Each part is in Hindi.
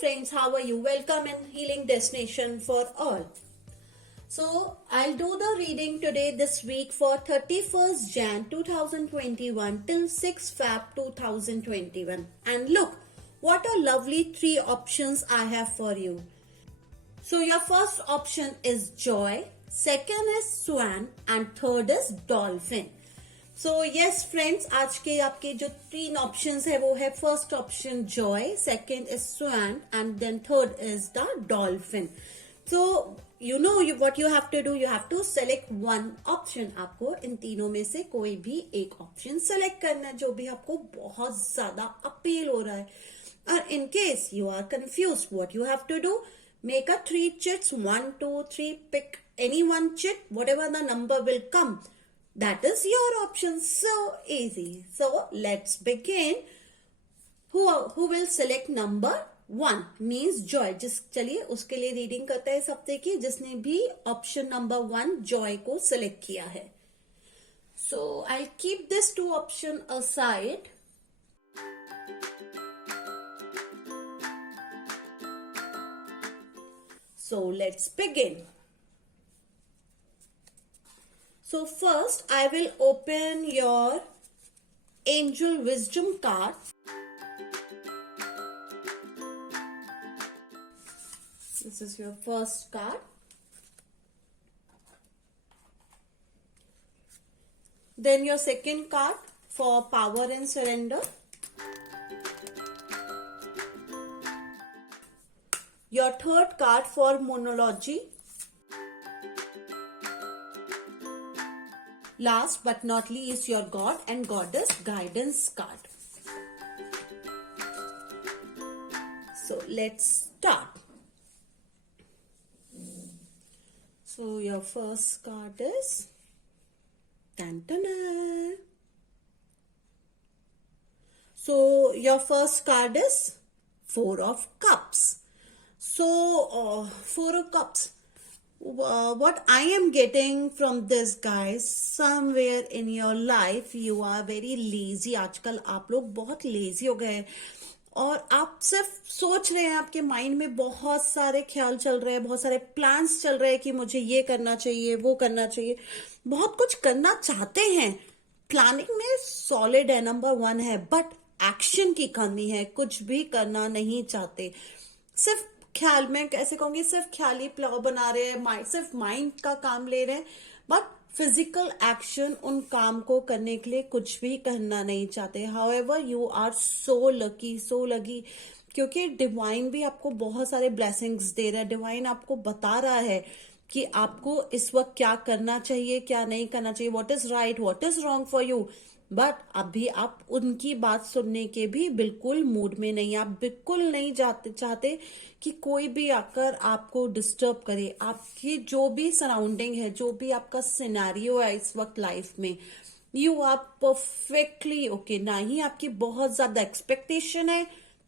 friends, how are you? Welcome in Healing Destination for All. So I'll do the reading today this week for 31st Jan 2021 till 6 Feb 2021. And look, what a lovely three options I have for you. So your first option is joy, second is swan and third is dolphin. So yes friends, आज के आपके जो तीन ऑप्शंस है वो है first option joy, second is swan and then third is the dolphin. So you know what you have to do, you have to select one option. आपको इन तीनों में से कोई भी एक ऑप्शन सेलेक्ट करना है जो भी आपको बहुत ज्यादा अपील हो रहा है. और in case you are confuse, what you have to do, make a 3 chits, 1 2 3, pick any one chit, whatever the number will come. That is your option. So easy. So let's begin. Who will select number 1 means joy. चलिए उसके लिए रीडिंग करते हैं इस हफ्ते की, जिसने भी ऑप्शन नंबर 1 joy को select किया है. So I'll keep this 2 option aside. So let's begin. So first I will open your Angel Wisdom card. This is your first card. Then your second card for power and surrender. Your third card for monology. Last but not least, your God and Goddess guidance card. So let's start. So your first card is Tantana. So your first card is 4 of Cups. So 4 of Cups. What I am getting from this, guys, somewhere in your life you are very lazy. आजकल आप लोग बहुत लेजी हो गए और आप सिर्फ सोच रहे हैं, आपके माइंड में बहुत सारे ख्याल चल रहे हैं, बहुत सारे प्लान्स चल रहे हैं कि मुझे ये करना चाहिए, वो करना चाहिए, बहुत कुछ करना चाहते हैं. प्लानिंग में सॉलिड है, नंबर 1 है, बट एक्शन की कमी है. कुछ भी करना नहीं चाहते, सिर्फ ख्याल में, कैसे कहूंगी, सिर्फ ख्याली प्लान बना रहे हैं, सिर्फ माइंड का काम ले रहे हैं, बट फिजिकल एक्शन उन काम को करने के लिए कुछ भी करना नहीं चाहते. However you are so lucky, क्योंकि डिवाइन भी आपको बहुत सारे ब्लेसिंग्स दे रहा है. डिवाइन आपको बता रहा है कि आपको इस वक्त क्या करना चाहिए, क्या नहीं करना चाहिए, what is right, what is wrong for you. But अभी आप उनकी बात सुनने के भी बिल्कुल मूड में नहीं. आप बिल्कुल नहीं चाहते कि कोई भी आकर आपको डिस्टर्ब करे. आपकी जो भी सराउंडिंग है, जो भी आपका सिनेरियो है इस वक्त लाइफ में, यू आर परफेक्टली ओके. ना ही आपकी बहुत ज्यादा एक्सपेक्टेशन है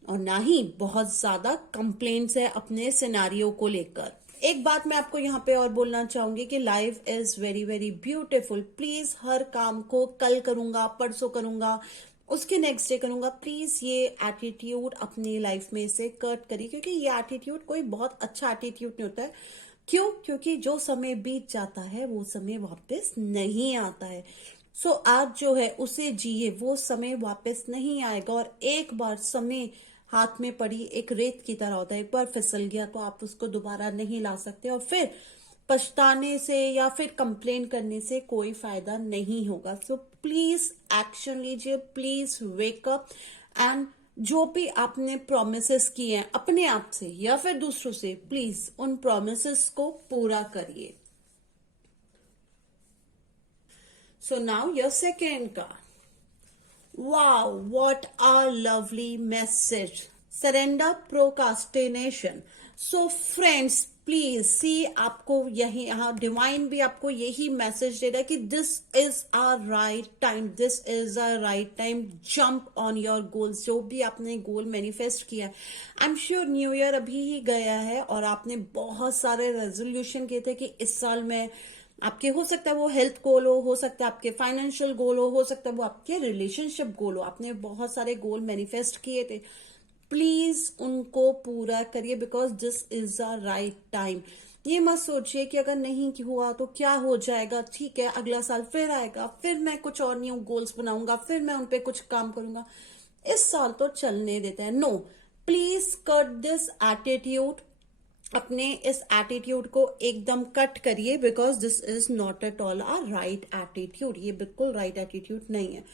और ना ही बहुत ज्यादा कंप्लेंट्स है अपने सिनेरियो को लेकर. एक बात मैं आपको यहाँ पे और बोलना चाहूंगी कि life is very very beautiful. Please हर काम को कल करूंगा, परसों करूंगा, उसके नेक्स्ट डे करूंगा, प्लीज ये एटीट्यूड अपनी लाइफ में से कट करिए, क्योंकि ये एटीट्यूड कोई बहुत अच्छा एटीट्यूड नहीं होता है. क्यों? क्योंकि जो समय बीत जाता है वो समय वापस नहीं आता है. सो आज जो है उसे जिए, वो समय वापस नहीं आएगा. और एक बार समय हाथ में पड़ी एक रेत की तरह होता है, एक बार फिसल गया तो आप उसको दोबारा नहीं ला सकते, और फिर पछताने से या फिर कंप्लेन करने से कोई फायदा नहीं होगा. सो प्लीज एक्शन लीजिए, प्लीज वेक अप एंड जो भी आपने प्रोमिसेस किए हैं अपने आप से या फिर दूसरों से, प्लीज उन प्रोमिसेस को पूरा करिए. सो now your second card. Wow, what a lovely message. Surrender procrastination. So friends, please see, आपको यही, यहाँ डिवाइन भी आपको यही मैसेज दे रहा है कि this is a right time, this is a right time. Jump on your goals. जो भी आपने गोल मैनिफेस्ट किया है, I am sure new year अभी ही गया है और आपने बहुत सारे रेजोल्यूशन किए थे कि इस साल में आपके, हो सकता है वो हेल्थ गोल हो सकता है आपके फाइनेंशियल गोल हो सकता है वो आपके रिलेशनशिप गोल हो. आपने बहुत सारे गोल मैनिफेस्ट किए थे. प्लीज उनको पूरा करिए, because this is a right time. ये मत सोचिए कि अगर नहीं हुआ तो क्या हो जाएगा, ठीक है अगला साल फिर आएगा, फिर मैं कुछ और न्यू गोल्स बनाऊंगा, फिर मैं उनपे कुछ काम करूंगा, इस साल तो चलने देते हैं। No, please cut this attitude, अपने इस एटीट्यूड को एकदम कट करिए, because this is not at all a right attitude. ये बिल्कुल राइट एटीट्यूड नहीं है।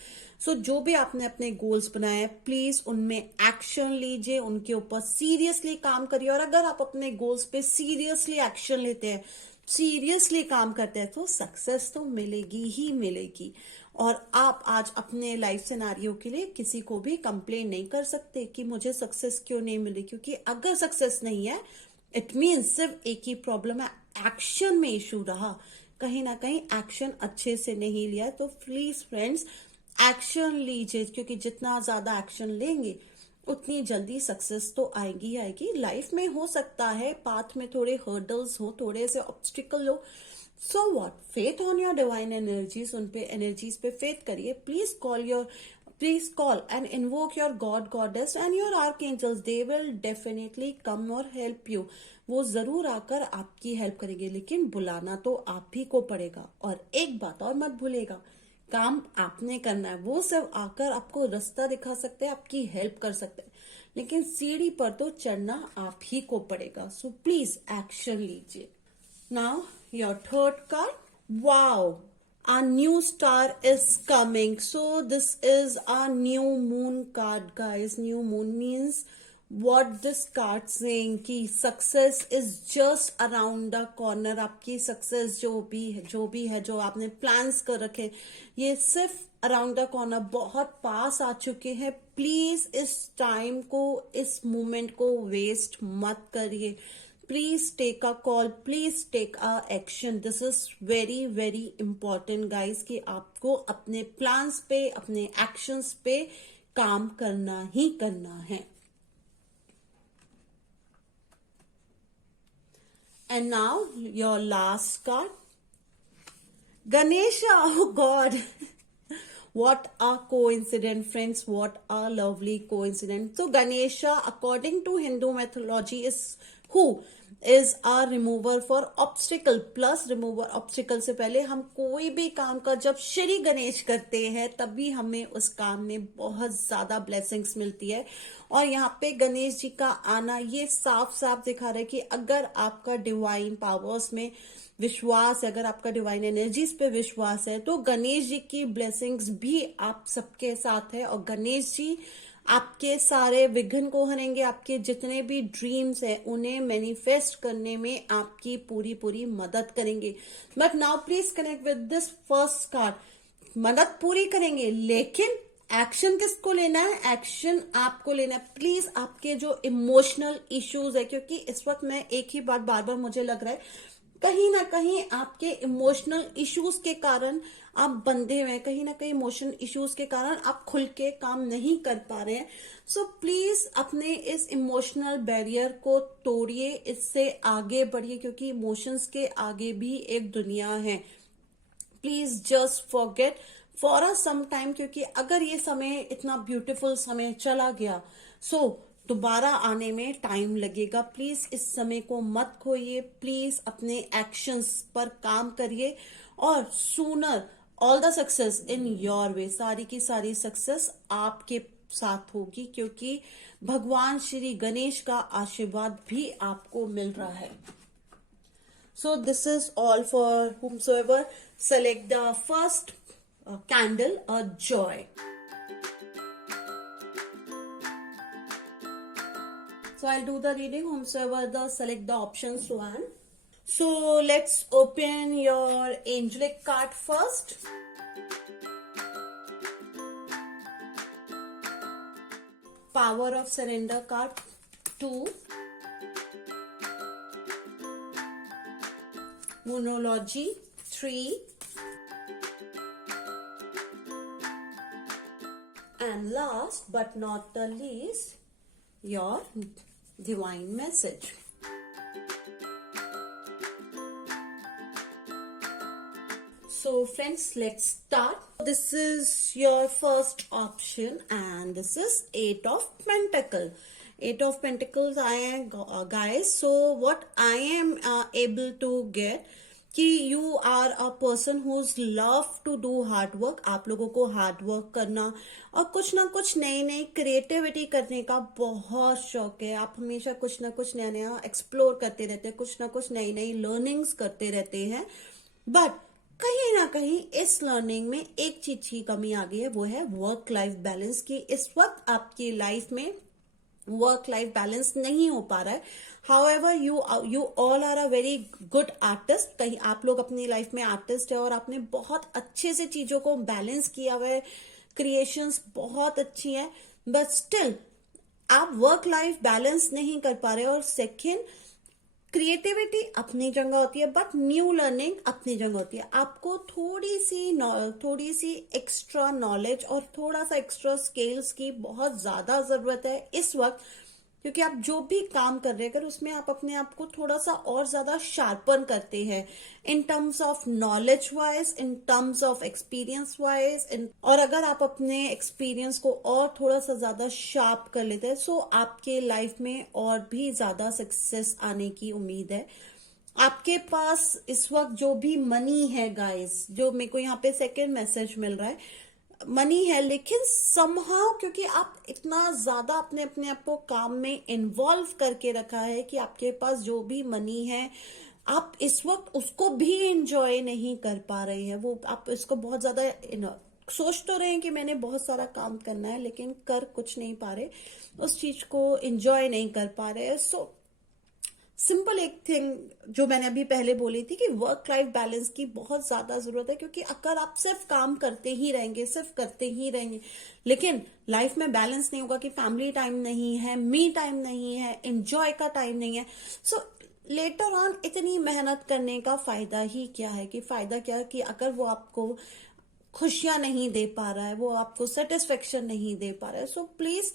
सो जो भी आपने अपने गोल्स बनाए हैं, प्लीज उनमें एक्शन लीजिए, उनके ऊपर सीरियसली काम करिए। और अगर आप अपने गोल्स पे सीरियसली एक्शन लेते हैं, सीरियसली काम करते हैं, तो सक्सेस तो मिलेगी ही मिलेगी। और आप आज अपने लाइफ सिनेरियो के लिए किसी को भी कंप्लेन नहीं कर सकते कि मुझे सक्सेस क्यों नहीं मिली, क्योंकि अगर सक्सेस नहीं है इट मीन्स सिर्फ एक ही प्रॉब्लम है, एक्शन में इशू रहा, कहीं ना कहीं एक्शन अच्छे से नहीं लिया। तो प्लीज फ्रेंड्स एक्शन लीजिए, क्योंकि जितना ज्यादा एक्शन लेंगे उतनी जल्दी सक्सेस तो आएगी ही आएगी। लाइफ में हो सकता है पाथ में थोड़े हर्डल्स हो, थोड़े से ऑब्स्टिकल हो, so what, faith on your divine energies, उन पे एनर्जीज पे फेथ करिए। Please call and invoke your God goddess and your archangels, they will definitely come और हेल्प यू। वो जरूर आकर आपकी हेल्प करेंगे, लेकिन बुलाना तो आप ही को पड़ेगा। और एक बात और मत भूलेगा, काम आपने करना है, वो सब आकर आपको रास्ता दिखा सकते हैं, आपकी हेल्प कर सकते हैं, लेकिन सीढ़ी पर तो चढ़ना आप ही को पड़ेगा। सो प्लीज एक्शन लीजिए। Now, your third card. Wow, a new star is coming. So, this is a new moon card, guys. New moon means what this card saying कि success is just around the corner. आपकी success जो आपने plans कर रखे, ये सिर्फ अराउंड द कॉर्नर, बहुत पास आ चुके हैं। प्लीज इस टाइम को, इस मोमेंट को वेस्ट मत करिए। Please take a call, please take a action. This is very very important guys, कि आपको अपने प्लान्स पे, अपने एक्शंस पे काम करना ही करना है। And now your last card, Ganesha. Oh God. What a coincidence, friends. What a lovely coincidence. So Ganesha, according to Hindu mythology, is a remover for obstacle. Plus remover obstacle से पहले हम कोई भी काम का जब श्री गणेश करते हैं, तभी हमें उस काम में बहुत ज्यादा ब्लेसिंग्स मिलती है। और यहाँ पे गणेश जी का आना ये साफ साफ दिखा रहा है कि अगर आपका डिवाइन पावर्स में विश्वास है, अगर आपका डिवाइन एनर्जीज पे विश्वास है, तो गणेश जी की ब्लेसिंग्स भी आप सबके साथ है। और गणेश जी आपके सारे विघ्न को हरेंगे, आपके जितने भी ड्रीम्स हैं उन्हें मैनिफेस्ट करने में आपकी पूरी पूरी मदद करेंगे। But now please connect with this first card. मदद पूरी करेंगे, लेकिन एक्शन किसको लेना है? एक्शन आपको लेना है। प्लीज आपके जो इमोशनल इश्यूज है, क्योंकि इस वक्त मैं एक ही बात बार बार मुझे लग रहा है कहीं ना कहीं आपके इमोशनल इश्यूज के कारण आप बंधे हुए हैं, कहीं ना कहीं इमोशनल इश्यूज के कारण आप खुल के काम नहीं कर पा रहे हैं। सो प्लीज अपने इस इमोशनल बैरियर को तोड़िए, इससे आगे बढ़िए, क्योंकि इमोशंस के आगे भी एक दुनिया है। Please just forget for a some time, क्योंकि अगर ये समय, इतना ब्यूटीफुल समय चला गया, सो दोबारा आने में टाइम लगेगा। प्लीज इस समय को मत खोइए, प्लीज अपने एक्शंस पर काम करिए, और sooner all the success in your way, सारी की सारी सक्सेस आपके साथ होगी, क्योंकि भगवान श्री गणेश का आशीर्वाद भी आपको मिल रहा है। So this is all for whomsoever select the first candle, a joy. So I'll do the reading, whomsoever select the options one. So let's open your angelic card first. Power of surrender card 2. Moonology 3. And last but not the least, your divine message. So friends, let's start. This is your first option, and this is 8 of Pentacle. 8 of Pentacles आए हैं guys. So what I am able to get कि you are a person whose love to do hard work. आप लोगों को हार्ड वर्क करना और कुछ ना कुछ नई नई क्रिएटिविटी करने का बहुत शौक है. आप हमेशा कुछ ना कुछ नया नया एक्सप्लोर करते रहते हैं, कुछ ना कुछ नई नई लर्निंग्स करते रहते हैं. बट कहीं ना कहीं इस लर्निंग में एक चीज की कमी आ गई है, वो है वर्क लाइफ बैलेंस की. इस वक्त आपकी लाइफ में वर्क लाइफ बैलेंस नहीं हो पा रहा है. However you all are a very good artist. कहीं आप लोग अपनी लाइफ में आर्टिस्ट है और आपने बहुत अच्छे से चीजों को बैलेंस किया हुआ है. क्रिएशंस बहुत अच्छी है, बट स्टिल आप वर्क लाइफ बैलेंस नहीं कर पा रहे. और सेकेंड, क्रिएटिविटी अपनी जगह होती है, बट न्यू लर्निंग अपनी जगह होती है. आपको थोड़ी सी एक्स्ट्रा नॉलेज और थोड़ा सा एक्स्ट्रा स्किल्स की बहुत ज्यादा जरूरत है इस वक्त, क्योंकि आप जो भी काम कर रहे हैं अगर उसमें आप अपने आप को थोड़ा सा और ज्यादा शार्पन करते हैं in terms of knowledge wise, in terms of experience wise, और अगर आप अपने एक्सपीरियंस को और थोड़ा सा ज्यादा शार्प कर लेते हैं, सो आपके लाइफ में और भी ज्यादा सक्सेस आने की उम्मीद है. आपके पास इस वक्त जो भी मनी है गाइस, जो मेरे को यहाँ पे सेकेंड मैसेज मिल रहा है, मनी है, लेकिन समहाउ क्योंकि आप इतना ज्यादा अपने अपने आप को काम में इन्वॉल्व करके रखा है कि आपके पास जो भी मनी है आप इस वक्त उसको भी एंजॉय नहीं कर पा रहे हैं. वो आप इसको बहुत ज्यादा सोच तो रहे हैं कि मैंने बहुत सारा काम करना है, लेकिन कर कुछ नहीं पा रहे, उस चीज को एंजॉय नहीं कर पा रहे. सो सिंपल एक थिंग जो मैंने अभी पहले बोली थी कि वर्क लाइफ बैलेंस की बहुत ज्यादा जरूरत है, क्योंकि अगर आप सिर्फ काम करते ही रहेंगे, सिर्फ करते ही रहेंगे, लेकिन लाइफ में बैलेंस नहीं होगा कि फैमिली टाइम नहीं है, मी टाइम नहीं है, एंजॉय का टाइम नहीं है, सो लेटर ऑन इतनी मेहनत करने का फायदा ही क्या है. कि फायदा क्या है कि अगर वो आपको खुशियां नहीं दे पा रहा है, वो आपको सेटिस्फेक्शन नहीं दे पा रहा है. So please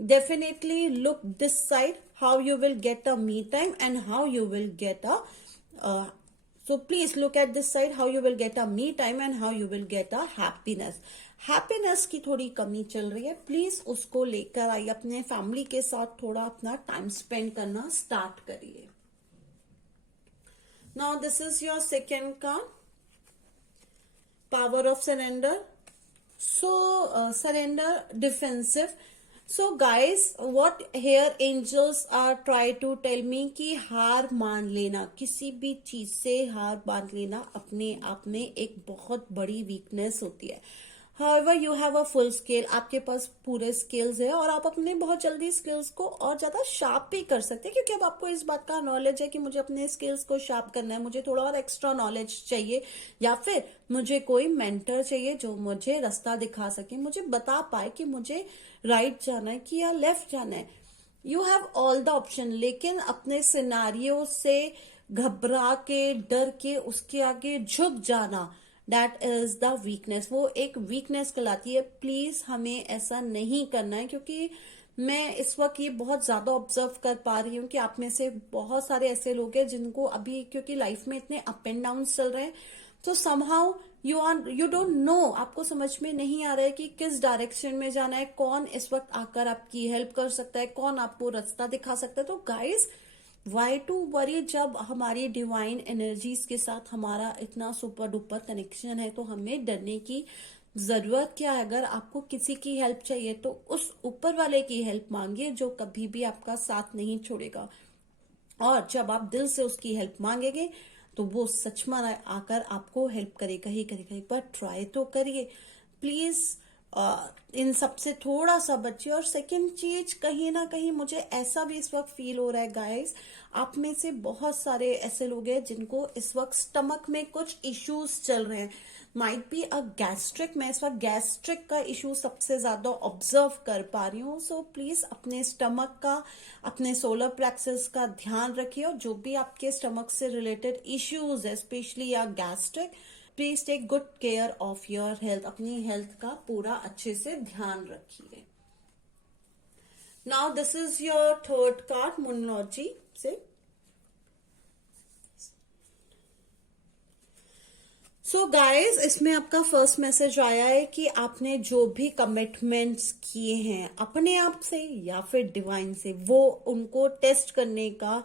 definitely look this side how you will get a me time and how you will get a so please look at this side how you will get a me time and how you will get a happiness की थोड़ी कमी चल रही है. प्लीज उसको लेकर आइए, अपने फैमिली के साथ थोड़ा अपना टाइम स्पेंड करना स्टार्ट करिए. Now this is your second card, power of surrender. So surrender defensive. So guys, what here angels are try to tell me कि हार मान लेना, किसी भी चीज से हार मान लेना अपने आप में एक बहुत बड़ी वीकनेस होती है. However, you have a full scale, आपके पास पूरे स्किल्स है और आप अपने बहुत जल्दी स्किल्स को और ज्यादा शार्प भी कर सकते हैं, क्योंकि अब आपको इस बात का नॉलेज है कि मुझे अपने स्किल्स को शार्प करना है, मुझे थोड़ा और एक्स्ट्रा नॉलेज चाहिए, या फिर मुझे कोई मेंटर चाहिए जो मुझे रास्ता दिखा सके, मुझे बता पाए कि मुझे राइट जाना है कि या लेफ्ट जाना है. You have all the option, लेकिन अपने सिनारियो से घबरा के, डर के उसके आगे झुक जाना, दैट इज द वीकनेस. वो एक वीकनेस कहलाती है. प्लीज हमें ऐसा नहीं करना है, क्योंकि मैं इस वक्त ये बहुत ज्यादा ऑब्जर्व कर पा रही हूँ कि आप में से बहुत सारे ऐसे लोग हैं जिनको अभी, क्योंकि लाइफ में इतने अप एंड डाउन चल रहे हैं, तो समहाउ यू डोंट नो, आपको समझ में नहीं आ रहा है कि किस डायरेक्शन में जाना है, कौन इस वक्त आकर आपकी हेल्प कर सकता है, कौन आपको रास्ता दिखा सकता है. तो गाइस, वाई टू वरी, जब हमारी डिवाइन एनर्जीज के साथ हमारा इतना सुपर डुपर कनेक्शन है तो हमें डरने की जरूरत क्या है. अगर आपको किसी की हेल्प चाहिए तो उस ऊपर वाले की हेल्प मांगिए जो कभी भी आपका साथ नहीं छोड़ेगा. और जब आप दिल से उसकी हेल्प मांगेंगे तो वो सच में आकर आपको हेल्प करेगा ही करेगा. एक बार ट्राई तो करिए प्लीज. इन सबसे थोड़ा सा बचिए. और सेकंड चीज, कहीं ना कहीं मुझे ऐसा भी इस वक्त फील हो रहा है गाइस, आप में से बहुत सारे ऐसे लोग हैं जिनको इस वक्त स्टमक में कुछ इश्यूज चल रहे हैं. Might be a gastric. मैं इस वक्त गैस्ट्रिक का इशू सबसे ज्यादा ऑब्जर्व कर पा रही हूँ. सो प्लीज अपने स्टमक का, अपने सोलर प्लेक्सस का ध्यान रखिए. और जो भी आपके स्टमक से रिलेटेड इश्यूज है, स्पेशली या gastric, please take good care of your health. अपनी हेल्थ का पूरा अच्छे से ध्यान रखिए. Now this is your third card, monology से. सो गाइज, इसमें आपका फर्स्ट मैसेज आया है कि आपने जो भी कमिटमेंट्स किए हैं अपने आप से या फिर डिवाइन से, वो उनको टेस्ट करने का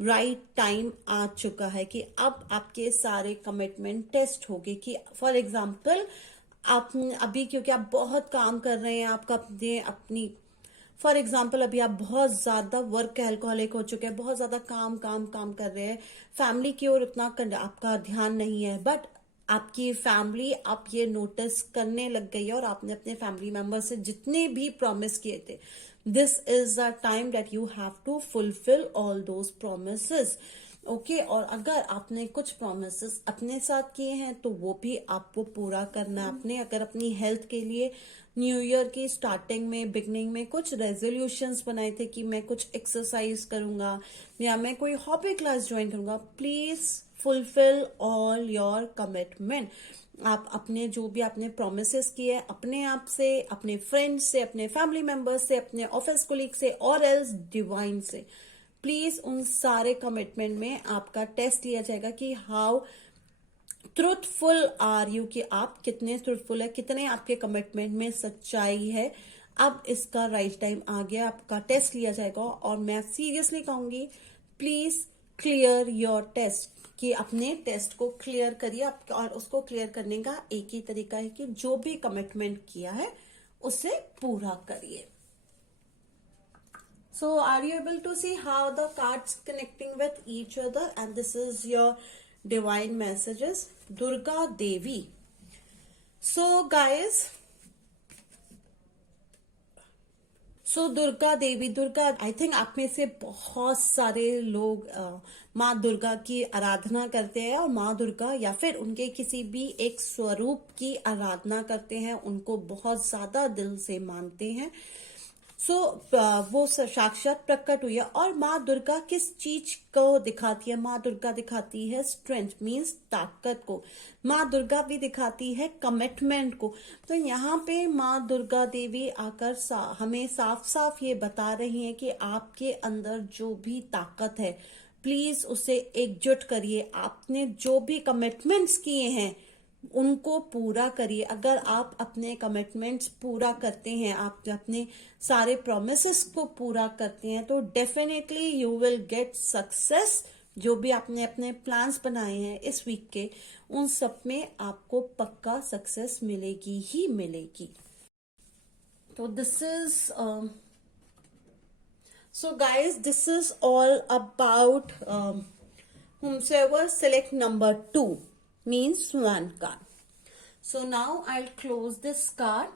राइट टाइम आ चुका है कि अब आपके सारे कमिटमेंट टेस्ट होंगे। कि फॉर एग्जाम्पल, आप अभी क्योंकि आप बहुत काम कर रहे हैं, आपका अपनी फॉर एग्जाम्पल अभी आप बहुत ज्यादा वर्क एल्कोहलिक हो चुके हैं, बहुत ज्यादा काम काम काम कर रहे हैं, फैमिली की ओर उतना आपका ध्यान नहीं है, बट आपकी फैमिली आप ये नोटिस करने लग गई है और आपने अपने फैमिली मेंबर से जितने भी प्रॉमिस किए थे, this is the time that you have to fulfil all those promises. Okay, और अगर आपने कुछ प्रोमिसेस अपने साथ किए हैं तो वो भी आपको पूरा करना है। आपने अगर अपनी हेल्थ के लिए न्यू ईयर की स्टार्टिंग में, बिगनिंग में कुछ रेजोल्यूशंस बनाए थे कि मैं कुछ एक्सरसाइज करूंगा या मैं कोई हॉबी क्लास ज्वाइन करूंगा, please fulfil all your commitment. आप अपने जो भी आपने प्रोमिसेस किए अपने आप से, अपने फ्रेंड्स से, अपने फैमिली मेंबर्स से, अपने ऑफिस कोलीग से और एल्स डिवाइन से, प्लीज उन सारे कमिटमेंट में आपका टेस्ट लिया जाएगा कि हाउ ट्रूथफुल आर यू, कि आप कितने ट्रूथफुल है, कितने आपके कमिटमेंट में सच्चाई है। अब इसका राइट टाइम आ गया, आपका टेस्ट लिया जाएगा और मैं सीरियसली कहूंगी, प्लीज क्लियर योर टेस्ट, कि अपने टेस्ट को क्लियर करिए। और उसको क्लियर करने का एक ही तरीका है कि जो भी कमिटमेंट किया है उसे पूरा करिए। So are you able to see how the cards connecting with each other? And this is your divine messages. Durga Devi. So guys, Durga Devi, Durga, I think आप में से बहुत सारे लोग माँ दुर्गा की आराधना करते हैं और माँ दुर्गा या फिर उनके किसी भी एक स्वरूप की आराधना करते हैं, उनको बहुत ज्यादा दिल से मानते हैं। वो साक्षात प्रकट हुई है। और माँ दुर्गा किस चीज को दिखाती है? माँ दुर्गा दिखाती है स्ट्रेंथ, मीन्स ताकत को। माँ दुर्गा भी दिखाती है कमिटमेंट को। तो यहाँ पे माँ दुर्गा देवी आकर हमें साफ साफ ये बता रही हैं कि आपके अंदर जो भी ताकत है, प्लीज उसे एकजुट करिए। आपने जो भी कमिटमेंट्स किए हैं उनको पूरा करिए। अगर आप अपने कमिटमेंट्स पूरा करते हैं, आप अपने सारे प्रोमिसेस को पूरा करते हैं, तो definitely you will get success. जो भी आपने अपने प्लान्स बनाए हैं इस वीक के, उन सब में आपको पक्का सक्सेस मिलेगी ही मिलेगी। तो this is so guys, this is all about whomsoever select number 2 means 1 card. So now I'll close this card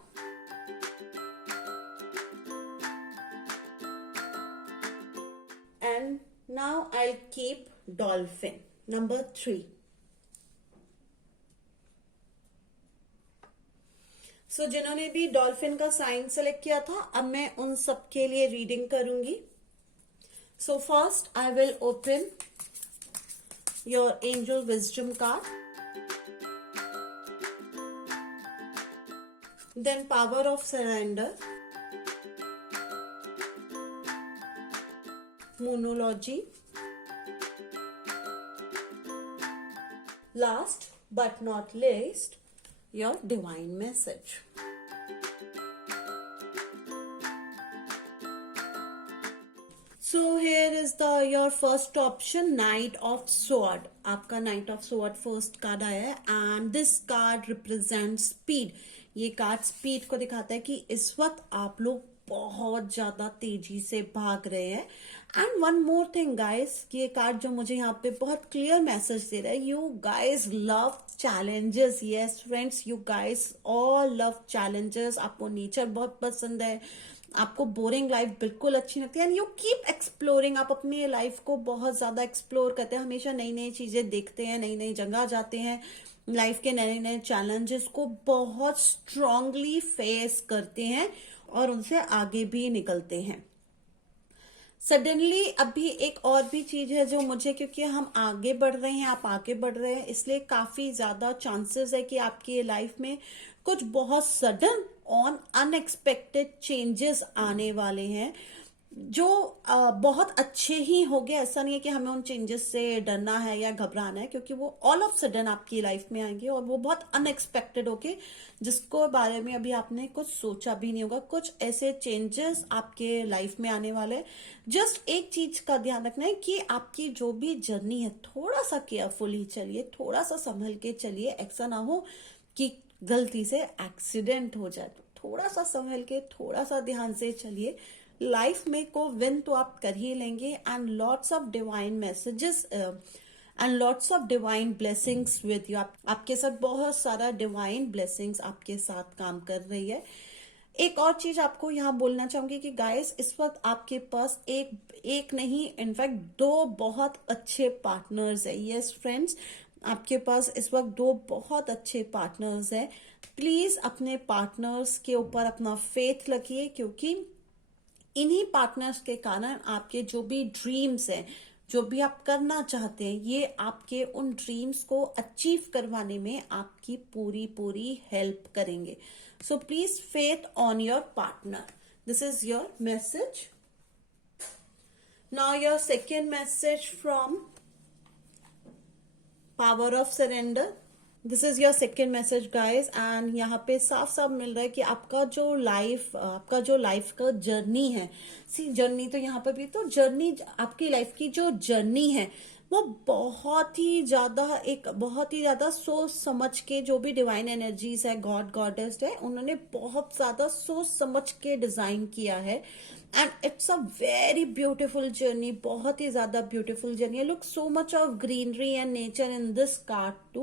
and now I'll keep dolphin number 3. So जिन्होंने भी डॉल्फिन का साइन सेलेक्ट किया था, अब मैं उन सब के लिए रीडिंग करूंगी। So first I will open your angel wisdom card, then power of surrender, moonology, last but not least your divine message. So here is your first option, Knight of Sword. आपका Knight of Sword first card आया है and this card represents speed. ये कार्ड स्पीड को दिखाता है कि इस वक्त आप लोग बहुत ज्यादा तेजी से भाग रहे हैं। And one more thing guys, ये कार्ड जो मुझे यहाँ पे बहुत क्लियर मैसेज दे रहा है, you guys love challenges. Yes friends, you guys all love challenges. आपको नेचर बहुत पसंद है, आपको बोरिंग लाइफ बिल्कुल अच्छी लगती है एंड यू कीप एक्सप्लोरिंग। आप अपनी लाइफ को बहुत ज्यादा एक्सप्लोर करते हैं, हमेशा नई नई चीजें देखते हैं, नई नई जगह जाते हैं, लाइफ के नए नए चैलेंजेस को बहुत स्ट्रांगली फेस करते हैं और उनसे आगे भी निकलते हैं। सडनली अभी एक और भी चीज है जो मुझे, क्योंकि हम आगे बढ़ रहे हैं, आप आगे बढ़ रहे हैं, इसलिए काफी ज्यादा चांसेस है कि आपकी लाइफ में कुछ बहुत सडन ऑन अनएक्सपेक्टेड चेंजेस आने वाले हैं। जो बहुत अच्छे ही होंगे, ऐसा नहीं है कि हमें उन चेंजेस से डरना है या घबराना है, क्योंकि वो ऑल ऑफ सडन आपकी लाइफ में आएंगे और वो बहुत अनएक्सपेक्टेड होके, जिसको बारे में अभी आपने कुछ सोचा भी नहीं होगा। कुछ ऐसे चेंजेस आपके लाइफ में आने वाले हैं। जस्ट एक चीज का ध्यान रखना है कि आपकी जो भी जर्नी है, थोड़ा सा केयरफुली चलिए, थोड़ा सा संभल के चलिए। ऐसा ना हो कि गलती से एक्सीडेंट हो जाए, तो थोड़ा सा संभल के, थोड़ा सा ध्यान से चलिए। लाइफ में को विन तो आप कर ही लेंगे, and lots of divine messages and lots of divine blessings with you. आपके साथ बहुत सारा डिवाइन ब्लेसिंग्स आपके साथ काम कर रही है। एक और चीज आपको यहाँ बोलना चाहूंगी कि गाइस, इस वक्त आपके पास एक नहीं, इनफैक्ट दो बहुत अच्छे पार्टनर्स है। यस फ्रेंड्स, आपके पास इस वक्त दो बहुत अच्छे पार्टनर्स हैं। प्लीज अपने पार्टनर्स के ऊपर अपना फेथ रखिए, क्योंकि इन्हीं पार्टनर्स के कारण आपके जो भी ड्रीम्स हैं, जो भी आप करना चाहते हैं, ये आपके उन ड्रीम्स को अचीव करवाने में आपकी पूरी पूरी हेल्प करेंगे। So please faith on your partner. This is your message. Now your second message from power of surrender. This is your second message guys, and यहाँ पे साफ साफ मिल रहा है कि आपका जो लाइफ का जर्नी है, सी जर्नी तो यहाँ पर भी, तो जर्नी, आपकी लाइफ की जो जर्नी है वो बहुत ही ज्यादा सोच समझ के, जो भी डिवाइन एनर्जीज है, गॉड गॉडेस है, उन्होंने बहुत ज्यादा सोच समझ के डिजाइन किया है। And it's a very beautiful journey, बहुत ही ज्यादा beautiful journey. Look so much of greenery and nature in this card too,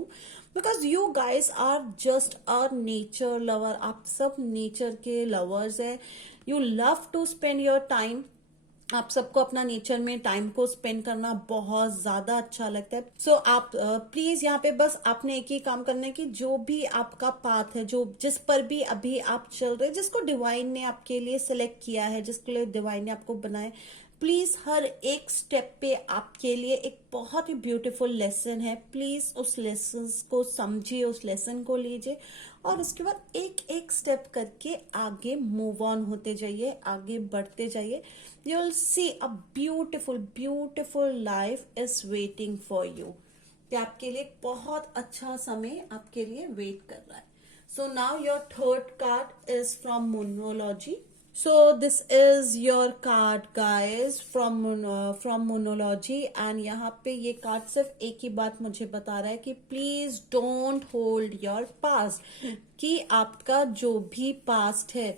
because you guys are just a nature lover. आप सब नेचर के लवर्स है। You love to spend your time. आप सबको अपना नेचर में टाइम को स्पेंड करना बहुत ज्यादा अच्छा लगता है। सो आप प्लीज यहाँ पे बस आपने एक ही काम करना है कि जो भी आपका पाथ है, जो जिस पर भी अभी आप चल रहे हैं, जिसको डिवाइन ने आपके लिए सिलेक्ट किया है, जिसके लिए डिवाइन ने आपको बनाया, प्लीज हर एक स्टेप पे आपके लिए एक बहुत ही ब्यूटीफुल लेसन है। प्लीज उस लेसन को समझिए, उस लेसन को लीजिए, और उसके बाद एक एक स्टेप करके आगे मूव ऑन होते जाइए, आगे बढ़ते जाइए। You will see a beautiful life is waiting for you. कि आपके लिए एक बहुत अच्छा समय आपके लिए वेट कर रहा है। So now your third card is from monology. So this is your card guys from monology, and यहाँ पे ये कार्ड सिर्फ एक ही बात मुझे बता रहा है कि please don't hold your past. कि आपका जो भी पास्ट है,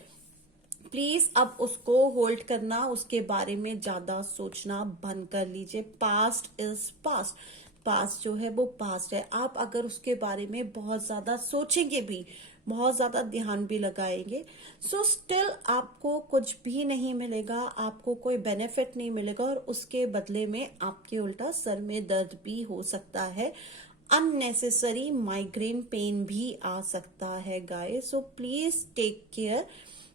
प्लीज अब उसको होल्ड करना, उसके बारे में ज्यादा सोचना बंद कर लीजिए। Past is past. पास्ट जो है वो पास्ट है। आप अगर उसके बारे में बहुत ज्यादा सोचेंगे भी, बहुत ज्यादा ध्यान भी लगाएंगे, सो स्टिल आपको कुछ भी नहीं मिलेगा, आपको कोई बेनिफिट नहीं मिलेगा, और उसके बदले में आपके उल्टा सर में दर्द भी हो सकता है, अननेसेसरी माइग्रेन पेन भी आ सकता है guys. So please take care,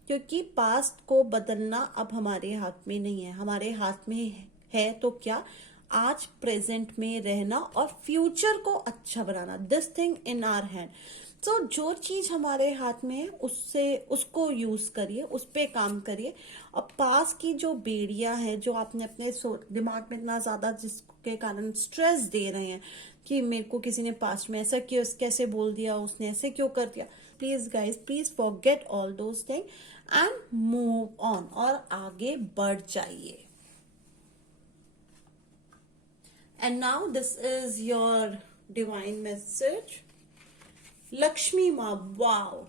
क्योंकि पास्ट को बदलना अब हमारे हाथ में नहीं है। हमारे हाथ में है तो क्या, आज प्रेजेंट में रहना और फ्यूचर को अच्छा बनाना। This thing in our hand. तो जो चीज हमारे हाथ में है, उसको यूज करिए, उस पे काम करिए। और पास की जो बेड़ियां हैं, जो आपने अपने दिमाग में इतना ज्यादा, जिसके कारण स्ट्रेस दे रहे हैं कि मेरे को किसी ने पास्ट में ऐसा क्यों, कैसे बोल दिया, उसने ऐसे क्यों कर दिया, please guys, please forget all those thing and move on, और आगे बढ़ जाइए। And now this is your divine message. Lakshmi माँ, wow,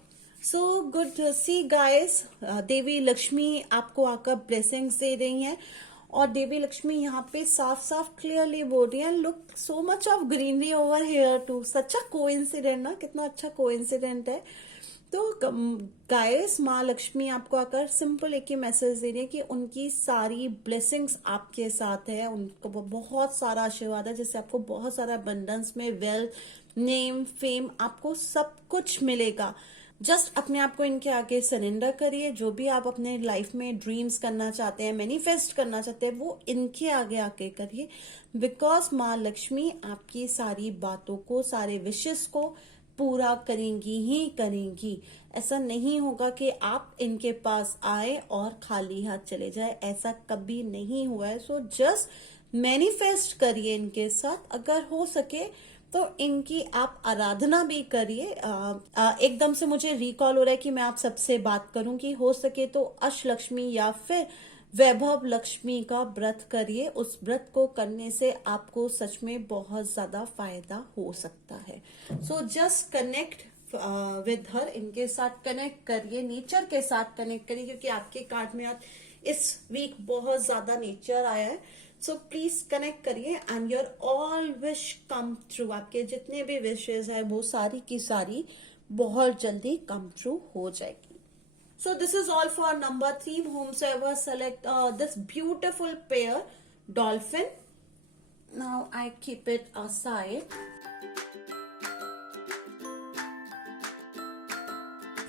so good. See guys, देवी लक्ष्मी आपको आकर ब्लेसिंग्स दे रही हैं, और देवी लक्ष्मी यहाँ पे साफ साफ क्लियरली बोल रही है, look so much of greenery over here too. Such a coincident ना, कितना अच्छा कोइंसिडेंट है। तो गाइस, माँ लक्ष्मी आपको आकर सिंपल एक ही मैसेज दे रही है कि उनकी सारी ब्लेसिंग्स आपके साथ है, उनको बहुत सारा आशीर्वाद है, जिससे आपको बहुत सारा अबंडेंस में वेल्थ, नेम, फेम, आपको सब कुछ मिलेगा। जस्ट अपने आप को इनके आगे सरेंडर करिए। जो भी आप अपने लाइफ में ड्रीम्स करना चाहते हैं, मैनिफेस्ट करना चाहते हैं, वो इनके आगे आके करिए, बिकॉज माँ लक्ष्मी आपकी सारी बातों को, सारे विशेष को पूरा करेंगी ही करेंगी। ऐसा नहीं होगा कि आप इनके पास आए और खाली हाथ चले जाए, ऐसा कभी नहीं हुआ है। सो जस्ट मैनिफेस्ट करिए इनके साथ, अगर हो सके तो इनकी आप आराधना भी करिए। एकदम से मुझे रिकॉल हो रहा है कि मैं आप सबसे बात करूंगी, हो सके तो अष्टलक्ष्मी या फिर वैभव लक्ष्मी का व्रत करिए। उस व्रत को करने से आपको सच में बहुत ज्यादा फायदा हो सकता है। So just connect with her, इनके साथ कनेक्ट करिए, नेचर के साथ कनेक्ट करिए, क्योंकि आपके कार्ड में आज इस वीक बहुत ज्यादा नेचर आया है। सो प्लीज कनेक्ट करिए and your all wish come true. आपके जितने भी विशेष है वो सारी की सारी बहुत जल्दी कम ट्रू हो जाएगी। So this is all for number 3. Whomsoever select this beautiful pair, dolphin. Now I keep it aside.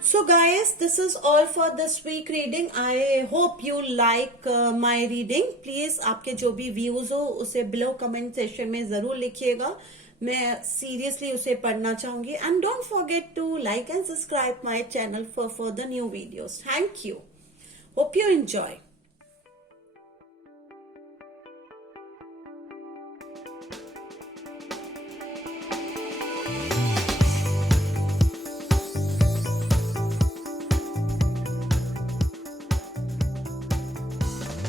So guys, this is all for this week reading. I hope you like my reading. Please आपके जो भी views हो उसे below comment section में जरूर लिखिएगा, मैं seriously उसे पढ़ना चाहूंगी. And don't forget to like and subscribe my channel for further new videos. Thank you. Hope you enjoy.